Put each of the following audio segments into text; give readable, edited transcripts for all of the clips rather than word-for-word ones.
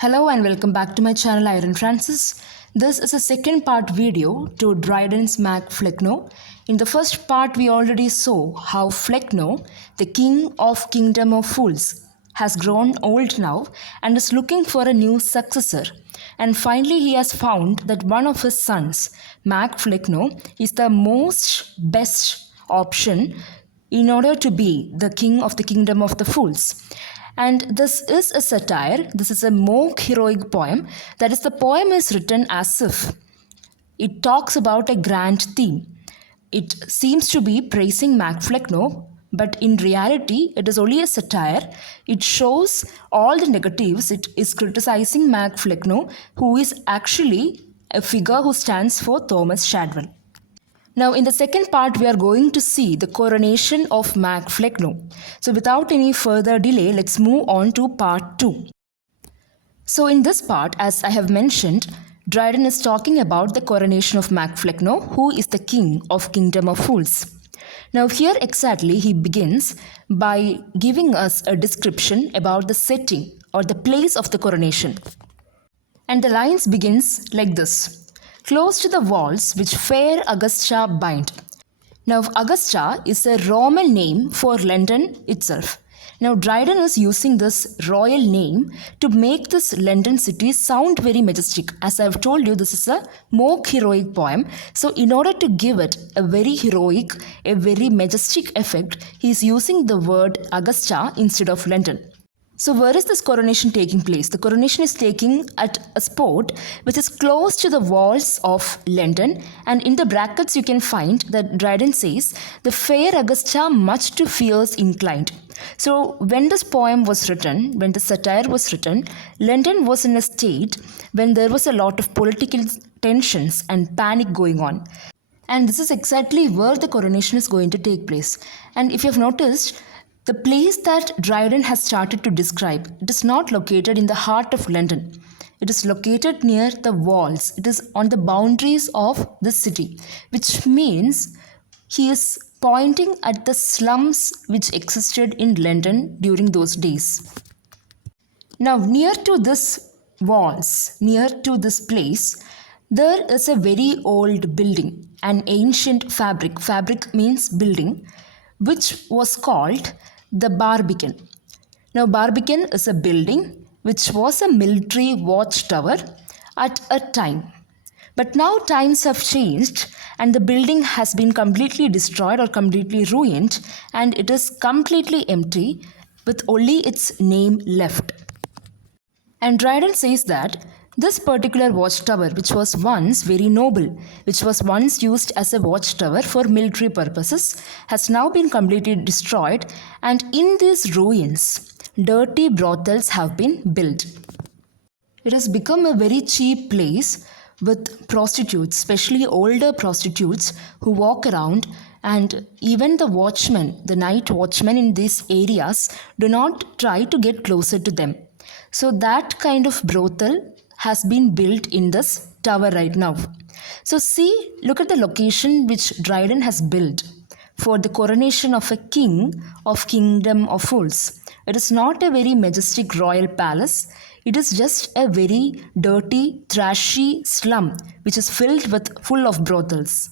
Hello and welcome back to my channel Irene Francis. This is a second part video to Dryden's Mac Flecknoe. In the first part we already saw how Flecknoe, the king of Kingdom of Fools, has grown old now and is looking for a new successor. And finally he has found that one of his sons, Mac Flecknoe, is the best option in order to be the king of the Kingdom of the Fools. And this is a satire, this is a mock heroic poem. That is, the poem is written as if it talks about a grand theme. It seems to be praising Mac Flecknoe, but in reality it is only a satire. It shows all the negatives. It is criticizing Mac Flecknoe, who is actually a figure who stands for Thomas Shadwell. Now in the second part we are going to see the coronation of Mac Flecknoe. So without any further delay, let's move on to part 2. So in this part, as I have mentioned, Dryden is talking about the coronation of Mac Flecknoe, who is the king of Kingdom of Fools. Now here exactly he begins by giving us a description about the setting or the place of the coronation. And the lines begins like this. Close to the walls which fair Augusta bind. Now Augusta is a Roman name for London itself. Now Dryden is using this royal name to make this London city sound very majestic. As I have told you, this is a mock heroic poem. So in order to give it a very heroic, a very majestic effect, he is using the word Augusta instead of London. So where is this coronation taking place? The coronation is taking at a spot which is close to the walls of London, and in the brackets you can find that Dryden says, the fair Augusta much to fears inclined. So when this poem was written, when the satire was written, London was in a state when there was a lot of political tensions and panic going on. And this is exactly where the coronation is going to take place. And if you have noticed, the place that Dryden has started to describe, it is not located in the heart of London. It is located near the walls. It is on the boundaries of the city, which means he is pointing at the slums which existed in London during those days. Now, near to this walls, near to this place, there is a very old building, an ancient fabric. Fabric means building, which was called the Barbican. Now Barbican is a building which was a military watchtower at a time. But now times have changed and the building has been completely destroyed or completely ruined, and it is completely empty with only its name left. And Dryden says that this particular watchtower, which was once very noble, which was once used as a watchtower for military purposes, has now been completely destroyed, and in these ruins, dirty brothels have been built. It has become a very cheap place with prostitutes, especially older prostitutes who walk around, and even the watchmen, the night watchmen in these areas, do not try to get closer to them. So that kind of brothel has been built in this tower right now. So see, look at the location which Dryden has built for the coronation of a king of Kingdom of Fools. It is not a very majestic royal palace. It is just a very dirty, trashy slum which is filled with full of brothels.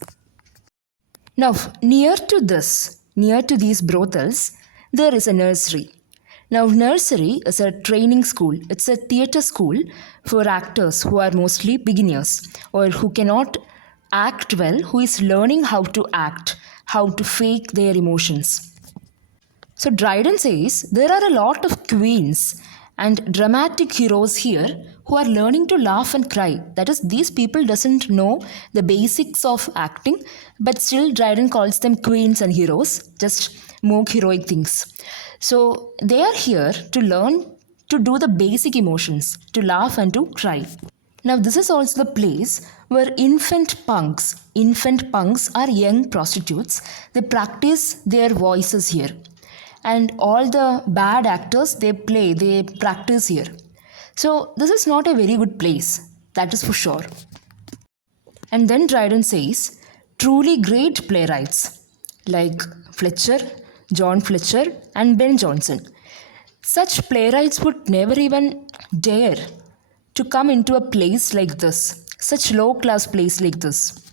Now, near to these brothels, there is a nursery. Now, nursery is a training school. It's a theatre school for actors who are mostly beginners or who cannot act well, who is learning how to act, how to fake their emotions. So Dryden says there are a lot of queens and dramatic heroes here who are learning to laugh and cry. That is, these people doesn't know the basics of acting, but still Dryden calls them queens and heroes, just mock heroic things. So they are here to learn to do the basic emotions, to laugh and to cry. Now this is also the place where infant punks are young prostitutes. They practice their voices here. And all the bad actors, they practice here. So this is not a very good place, that is for sure. And then Dryden says, truly great playwrights like Fletcher, John Fletcher and Ben Jonson. Such playwrights would never even dare to come into a place like this, such low class place like this.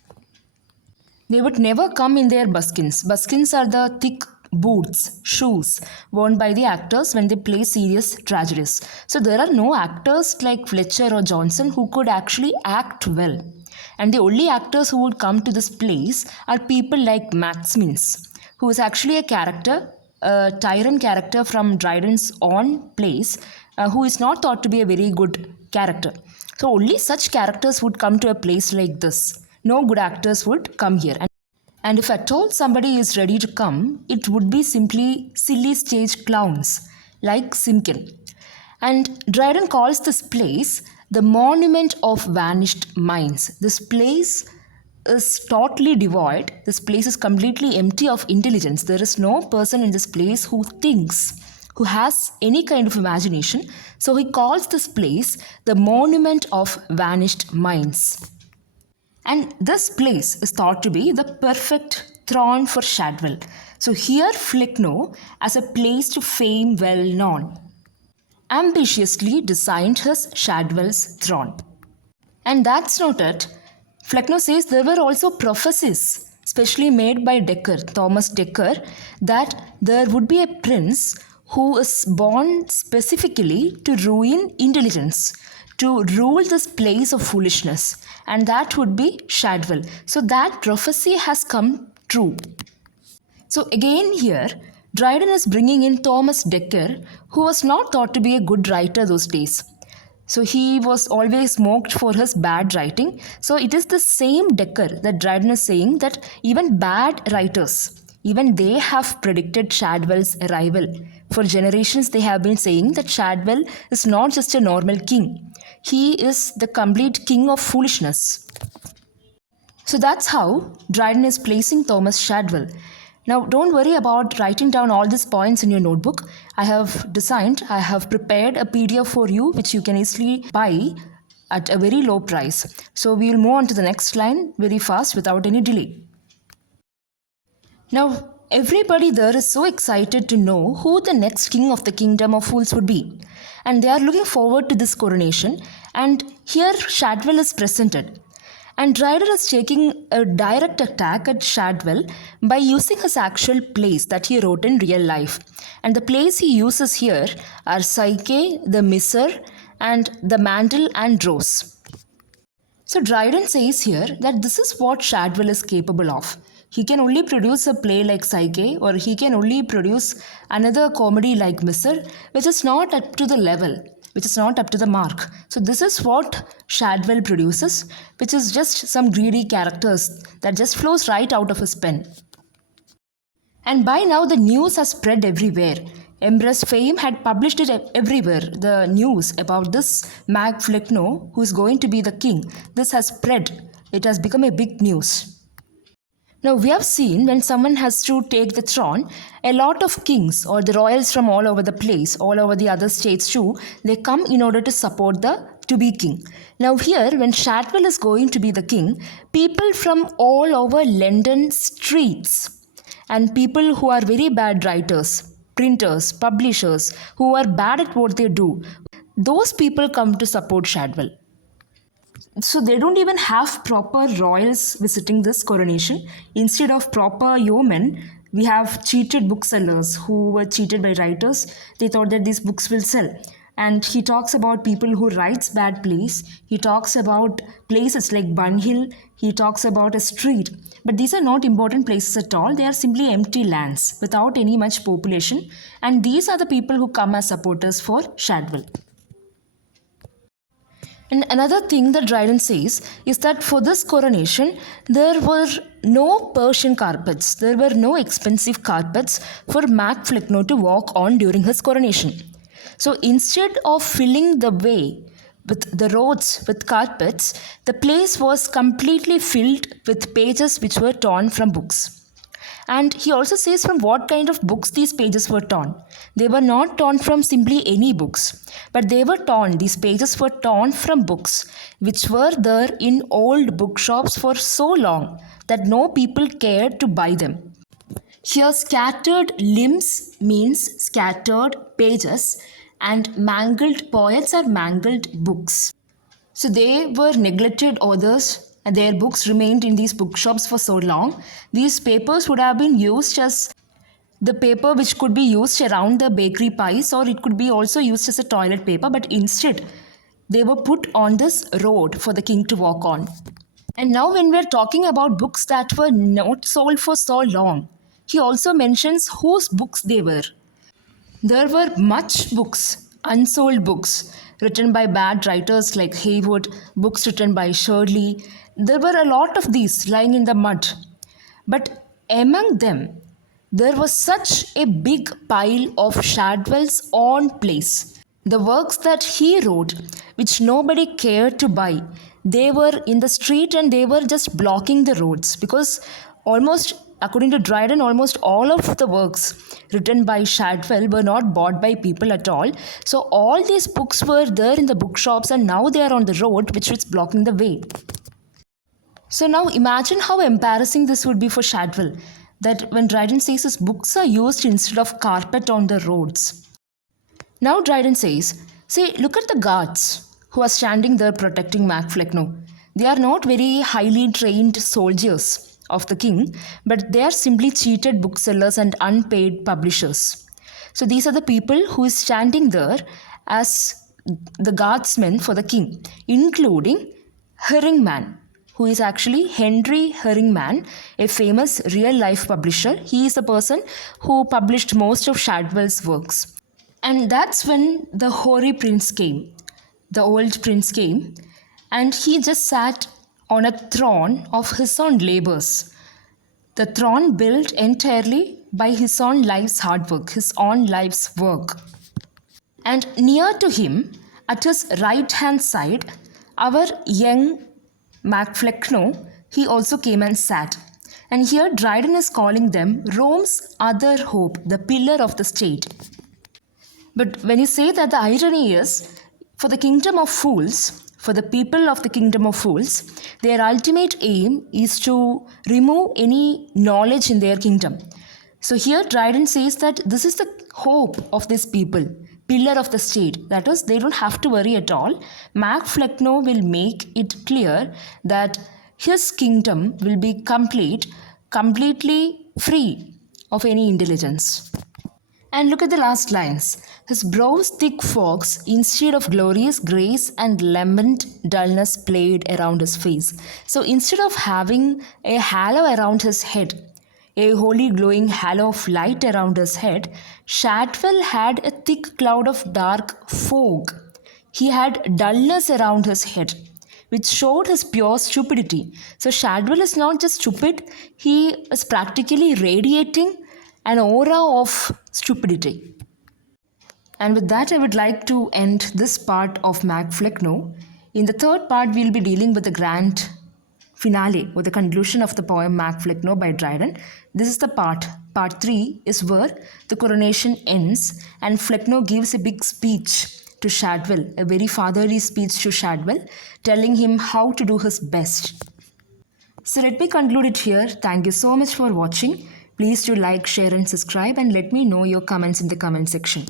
They would never come in their buskins. Buskins are the thick boots, shoes worn by the actors when they play serious tragedies. So there are no actors like Fletcher or Johnson who could actually act well. And the only actors who would come to this place are people like Max Mintz, who is actually a character, a tyrant character from Dryden's own place, who is not thought to be a very good character. So only such characters would come to a place like this. No good actors would come here. And if at all somebody is ready to come, it would be simply silly stage clowns like Simkin. And Dryden calls this place the monument of vanished minds. This place is totally devoid. This place is completely empty of intelligence. There is no person in this place who thinks, who has any kind of imagination. So he calls this place the monument of vanished minds. And this place is thought to be the perfect throne for Shadwell. So here Flecknoe, as a place to fame well known, ambitiously designed his Shadwell's throne. And that's not it. Flecknoe says there were also prophecies, especially made by Dekker, Thomas Dekker, that there would be a prince who is born specifically to ruin intelligence, to rule this place of foolishness, and that would be Shadwell. So that prophecy has come true. So again here, Dryden is bringing in Thomas Dekker, who was not thought to be a good writer those days. So he was always mocked for his bad writing. So it is the same Dekker that Dryden is saying that even bad writers, even they have predicted Shadwell's arrival. For generations they have been saying that Shadwell is not just a normal king. He is the complete king of foolishness. So that's how Dryden is placing Thomas Shadwell. Now don't worry about writing down all these points in your notebook. I have prepared a PDF for you which you can easily buy at a very low price. So we will move on to the next line very fast without any delay. Now everybody there is so excited to know who the next king of the kingdom of fools would be. And they are looking forward to this coronation. And here Shadwell is presented. And Dryden is taking a direct attack at Shadwell by using his actual plays that he wrote in real life. And the plays he uses here are Psyche, The Miser, and The Mantle and Rose. So Dryden says here that this is what Shadwell is capable of. He can only produce a play like Psyche, or he can only produce another comedy like Miser, which is not up to the level, which is not up to the mark. So this is what Shadwell produces, which is just some greedy characters that just flows right out of his pen. And by now the news has spread everywhere. Empress Fame had published it everywhere. The news about this Mag Flecknoe, who is going to be the king, this has spread. It has become a big news. Now we have seen when someone has to take the throne, a lot of kings or the royals from all over the place, all over the other states too, they come in order to support the to-be king. Now here when Shadwell is going to be the king, people from all over London streets and people who are very bad writers, printers, publishers, who are bad at what they do, those people come to support Shadwell. So they don't even have proper royals visiting this coronation. Instead of proper yeomen, we have cheated booksellers who were cheated by writers. They thought that these books will sell. And he talks about people who writes bad plays. He talks about places like Bun Hill. He talks about a street. But these are not important places at all. They are simply empty lands without any much population. And these are the people who come as supporters for Shadwell. And another thing that Dryden says is that for this coronation, there were no Persian carpets. There were no expensive carpets for Mag Flecknoe to walk on during his coronation. So instead of filling the way with the roads with carpets, the place was completely filled with pages which were torn from books. And he also says from what kind of books these pages were torn. They were not torn from simply any books, but they were torn. These pages were torn from books which were there in old bookshops for so long that no people cared to buy them. Here scattered limbs means scattered pages and mangled poets are mangled books. So they were neglected authors and their books remained in these bookshops for so long. These papers would have been used as the paper which could be used around the bakery pies, or it could be also used as a toilet paper, but instead they were put on this road for the king to walk on. And now when we're talking about books that were not sold for so long, he also mentions whose books they were. There were much books, unsold books, written by bad writers like Haywood, books written by Shirley. There were a lot of these lying in the mud. But among them, there was such a big pile of Shadwell's own plays. The works that he wrote, which nobody cared to buy, they were in the street and they were just blocking the roads because almost, according to Dryden, almost all of the works written by Shadwell were not bought by people at all. So all these books were there in the bookshops and now they are on the road, which is blocking the way. So now imagine how embarrassing this would be for Shadwell, that when Dryden says his books are used instead of carpet on the roads. Now Dryden says, say, look at the guards who are standing there protecting Mac Flecknoe. They are not very highly trained soldiers of the king, but they are simply cheated booksellers and unpaid publishers. So these are the people who is standing there as the guardsmen for the king, including Herringman, who is actually Henry Herringman, a famous real-life publisher. He is the person who published most of Shadwell's works. And that's when the hoary prince came, the old prince came, and he just sat on a throne of his own labors. The throne built entirely by his own life's hard work, his own life's work. And near to him, at his right-hand side, our young Mac Flecknoe, he also came and sat. And here Dryden is calling them Rome's other hope, the pillar of the state. But when you say that, the irony is, for the kingdom of fools, for the people of the kingdom of fools, their ultimate aim is to remove any knowledge in their kingdom. So here Dryden says that this is the hope of these people, pillar of the state. That is, they don't have to worry at all. Mac Flecknoe will make it clear that his kingdom will be completely free of any intelligence. And look at the last lines. His brows thick fogs, instead of glorious grace and lament dullness played around his face. So instead of having a halo around his head, a holy glowing halo of light around his head, Shadwell had a thick cloud of dark fog. He had dullness around his head, which showed his pure stupidity. So Shadwell is not just stupid, he is practically radiating an aura of stupidity. And with that, I would like to end this part of Mac Flecknoe. In the third part, we'll be dealing with the grand finale or the conclusion of the poem Mac Flecknoe by Dryden. This is the part. Part 3 is where the coronation ends and Flecknoe gives a big speech to Shadwell, a very fatherly speech to Shadwell, telling him how to do his best. So let me conclude it here. Thank you so much for watching. Please do like, share and subscribe and let me know your comments in the comment section.